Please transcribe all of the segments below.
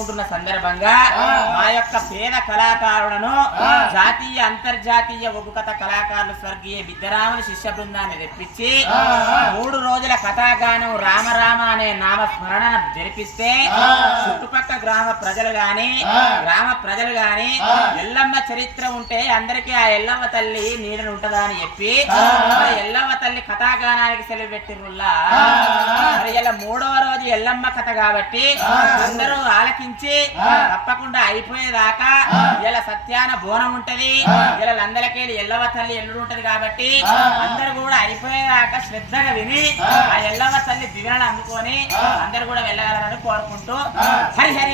జరుపుకుంటున్న సందర్భంగా మా యొక్క పేద కళాకారులను జాతీయ అంతర్జాతీయ ఒగ్గు కథ కళాకారులు స్వర్గీయ బిద్దరాముల శిష్య బృందాన్ని తెప్పించి మూడు రోజుల కథాగానం రామరామ అనే నామ స్మరణ జరిపిస్తే చుట్టుపక్కల గ్రామ ప్రజలు గాని గ్రామ ప్రజలు గాని ఎల్లమ్మ చరిత్ర ఉంటే అందరికీ ఆ ఎల్లమ్మ తల్లి నీడను ఉంటదా అని చెప్పి ఎల్లమ్మ తల్లి కథాగానానికి సెలవు పెట్టిరుల్లా మరి ఇలా మూడవ రోజు ఎల్లమ్మ కథ కాబట్టి అందరూ ఆలకించి తప్పకుండా అయిపోయేదాకా ఇలా సత్యాన బోనం ఉంటది. ఇలా లందలకేలి ఎల్లవ తల్లి ఎల్లుడు ఉంటది కాబట్టి అందరూ కూడా అయిపోయేదాకా శ్రద్ధగా విని ఆ. ఎల్లవ తల్లి దివ్యాన్ని అందుకొని అందరూ కూడా వెళ్ళగలరని కోరుకుంటూ హరి హరి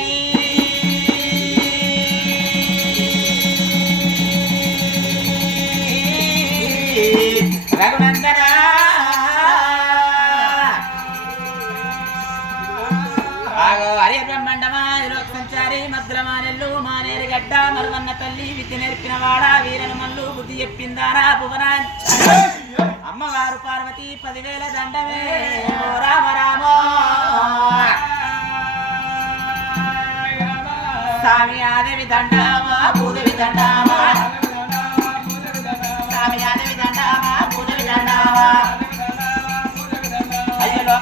హరి సంచారి మద్రమానెల్లు మానేరు గడ్డ మరువన్న తల్లి విద్య నేర్పినవాడా వీరను మల్లు బుద్ధి చెప్పిందారా భువనా అమ్మవారు పార్వతి పదివేల దండమే ఓ రామ రామో. స్వామి ఆదేవి దండామా భూదేవి దండామా. స్వామి ఆదేవి దండామా భూదేవి దండామా. అయ్యో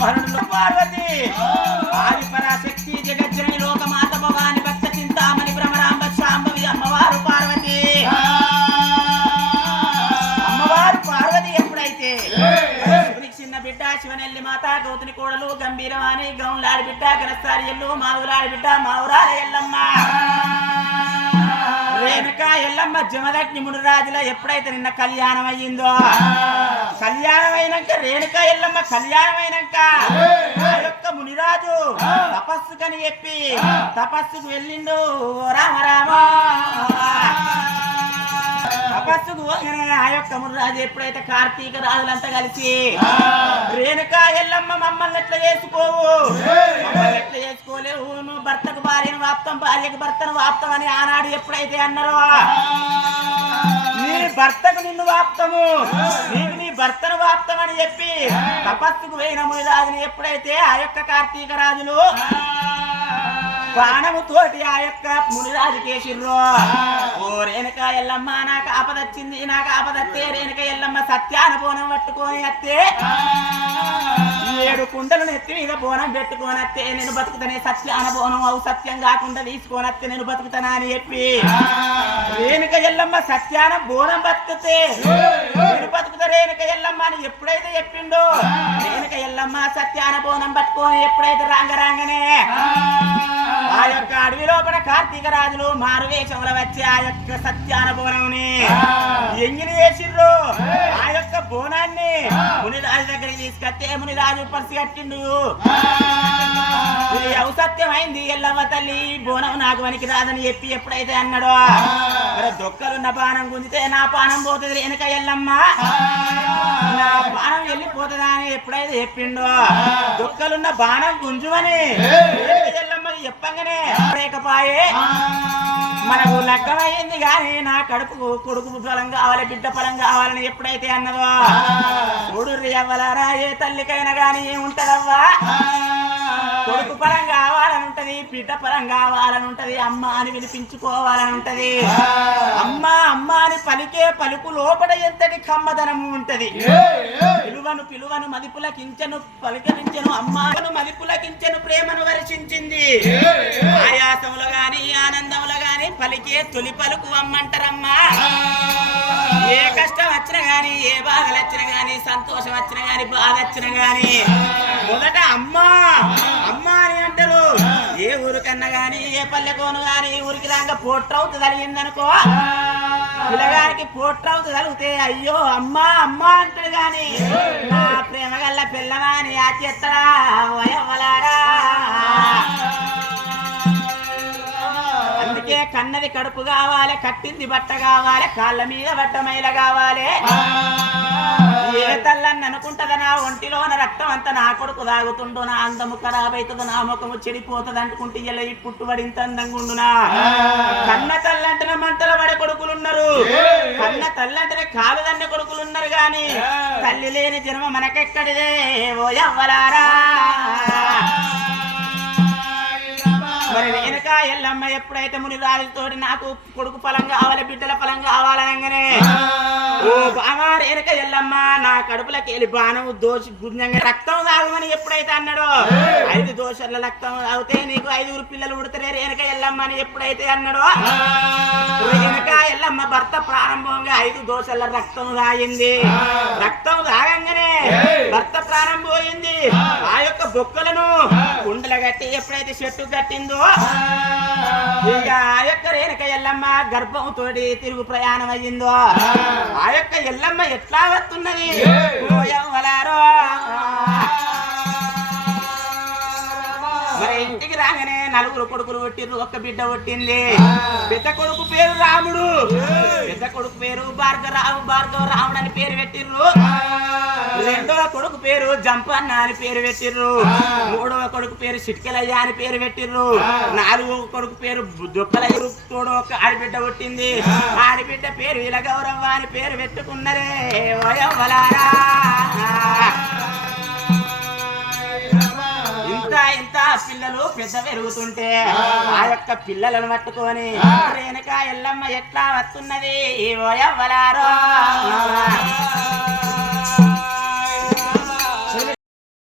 గౌరీ పార్వతి. ఆది పరాశక్తి జగజ్జని లోకమాత భవాని భక్త చింతామణి భ్రమరాంబ శాంభవి అమ్మవారు పార్వతి. అమ్మవారు పార్వతి ఎప్పుడైతే? చిన్న బిడ్డ శివనెల్లి మాత గౌతుని కోడలు గంభీరవాణి గౌన్లాడి బిడ్డ గరస్తారి ఎల్లు మావులాడి బిడ్డ మావురాల ఎల్లమ్మ. రేణుక ఎల్లమ్మ జమదగ్ని ముని రాజుల ఎప్పుడైతే నిన్న కళ్యాణం అయ్యిందో కళ్యాణం అయినాక రేణుక ఎల్లమ్మ కళ్యాణం అయినాక ఆ యొక్క మునిరాజు తపస్సుకని చెప్పి తపస్సుకు వెళ్ళిండు. రామ రామ. తపస్సుకు ఆ యొక్క మునిరాజు ఎప్పుడైతే కార్తీక రాజులంతా కలిసి రేణుక ఎల్లమ్మ మమ్మల్ని ఎట్లా చేసుకోవు? వాప్తం భార్యకు భర్తను వాప్తం అని ఆనాడు ఎప్పుడైతే అన్నారో? నీ భర్తకు నిన్ను వాప్తము నీకు నీ భర్తను వాప్తం అని చెప్పి తపస్సుకు పోయిన మునిరాజుని ఎప్పుడైతే ఆ యొక్క కార్తీక రాజులు ప్రాణముతోటి ఆ యొక్క మునిరాజు కేసిర్రో ఓ రేణుక ఎల్లమ్మ నాకు ఆపదొచ్చింది నాకు ఆపదత్తే రేణుక ఎల్లమ్మ సత్యాన బోనం పట్టుకొని అత్తే. ఏడు కుండలను ఎత్తి మీద బోనం పెట్టుకొని అత్తే నేను బతుకుతానే సత్యాన బోనం అవు సత్యం కాకుండా తీసుకొని అత్తే నేను బతుకుతానా అని చెప్పి. రేణుక ఎల్లమ్మ సత్యాన బోనం బతుకుతే నేను బతుకుతా రేణుక ఎల్లమ్మ అని ఎప్పుడైతే చెప్పిండో రేణుక ఎల్లమ్మ సత్యాన బోనం పట్టుకొని ఎప్పుడైతే రాంగ రాంగనే ఆ యొక్క అడవి లోపల కార్తీక రాజులు మారు వేషంలో వచ్చి ఆ యొక్క సత్యాన బోనంని ఎంగిలి వేసిర్రు. ఆ యొక్క బోనాన్ని మునిరాజు దగ్గరికి తీసుకొస్తే మునిరాజు పరిసి కట్టిండు. ఇది ఔసత్యమైంది ఎల్లమ్మ తల్లి బోనం నాకు వనికి రాదని చెప్పి ఎప్పుడైతే అన్నాడో దొక్కలున్న బాణం గుంజితే నా పానం పోతుంది వెనక ఎల్లమ్మ. నా బాణం వెళ్ళిపోతుందా అని ఎప్పుడైతే చెప్పిండో దొక్కలున్న బాణం గుంజుమని వెనక ఎల్లమ్మకి చెప్పంగానే లేకపాయే మనకు లెక్కమైంది కానీ నా కడుపుకు కొడుకు ఫలం కావాలి బిడ్డ ఫలం కావాలని ఎప్పుడైతే అన్నదో. చూడు ఎవ్వలారా ఏ తల్లికైనా కానీ ఏముంటదవ్వా? కొడుకు ఉంటది బిడ్డ పరం కావాలని ఉంటది అమ్మ అని వినిపించుకోవాలని ఉంటది అమ్మ అమ్మ అని పలికే పలుకు లోపల ఎంతటి కమ్మదనము ఉంటది? పిలువను పిలువను మదిపులకించెను పలికరించెను అమ్మను మదిపులకించెను ప్రేమను వర్షించింది ఆయాసములు గాని ఆనందములు గాని పలికే తొలి పలుకు అమ్మంటారమ్మా. ఏ కష్టం వచ్చినా గాని ఏ బాధలు వచ్చినా గాని సంతోషం వచ్చినా గాని బాధ వచ్చినా గాని. ఏ ఊరికన్నా గాని ఏ పల్లెకోను గాని ఊరికి రాగా పోట్రవుతు తగిలిందనుకో. పిల్లగానికి పోట్రవుతు తగిలితే అయ్యో అమ్మా అమ్మా అంటాడు గాని నా ప్రేమ గల్ల పిల్లమా అని ఆచేత్తడా వయవలారా అందుకే కన్నది కడుపు కావాలి కట్టింది బట్ట కావాలి కాళ్ళ మీద బట్ట మైల కావాలి. ఏ అనుకుంటదా నా ఒంటిలోన రక్తం అంతా నా కొడుకు తాగుతుండు నా అందము ఖరాబ్ అవుతుంది నా ముఖము చెడిపోతుంది అనుకుంటే ఇలా ఈ పుట్టుబడి ఇంత అందంగా ఉండునా? కన్న తల్లంటేనే మంటల పడే కొడుకులు ఉన్నారు కన్న తల్లంటేనే కాలు దన్న కొడుకులు ఉన్నారు గాని తల్లి లేని జన్మ మనకెక్కడిదే? ఓ యవ్వలారా! అమ్మ ఎప్పుడైతే ముని రాజుతోటి నాకు కొడుకు ఫలం కావాలి బిడ్డల ఫలం కావాలనగానే ఓ బామా రేణుక ఎల్లమ్మ నా కడుపులోకి వెళ్ళి బాణం దోషి గుంజంగా రక్తం తాగమని ఎప్పుడైతే అన్నాడో ఐదు దోషర్ల రక్తం తాగితే నీకు ఐదుగురు పిల్లలు ఉడతరే రేణుక ఎల్లమ్మ అని ఎప్పుడైతే అన్నాడో వెనక ఎల్లమ్మ భర్త ప్రారంభంగా ఐదు దోషాల రక్తం తాగింది. రక్తం తాగంగానే భర్త ప్రారంభం పోయింది ఆ బొక్కలను కుండల కట్టి ఎప్పుడైతే చెట్టు కట్టిందో ఇక ఆ యొక్క రేణుక ఎల్లమ్మ గర్భంతో తిరుగు ప్రయాణం అయ్యిందో ఆ యొక్క ఎల్లమ్మ ఎట్లా వస్తున్నది? ఓ యవ్వలారో. రాగానే నలుగురు కొడుకులు కొట్టిర్రు ఒక్క బిడ్డ కొట్టింది పెద్ద కొడుకు పేరు రాముడు. పెద్ద కొడుకు పేరు భార్గవరావు భార్గవ రాముడు అని పేరు పెట్టిర్రు. రెండవ కొడుకు పేరు జంపన్న అని పేరు పెట్టిర్రు. మూడవ కొడుకు పేరు చిట్కెలయ్య అని పేరు పెట్టిర్రు. నాలుగవ కొడుకు పేరు దుప్పలయ్య తోడు ఒక ఆడిబిడ్డ పుట్టింది. ఆడిబిడ్డ పేరు ఇలా గౌరవ్వ అని పేరు పెట్టుకున్నరే. ఓయవ్వలారా పిల్లలు పెద్ద పెరుగుతుంటే ఆ. యొక్క పిల్లలను పట్టుకొని రేణుక ఎల్లమ్మ ఎట్లా వస్తున్నది? ఓయవ్వలారో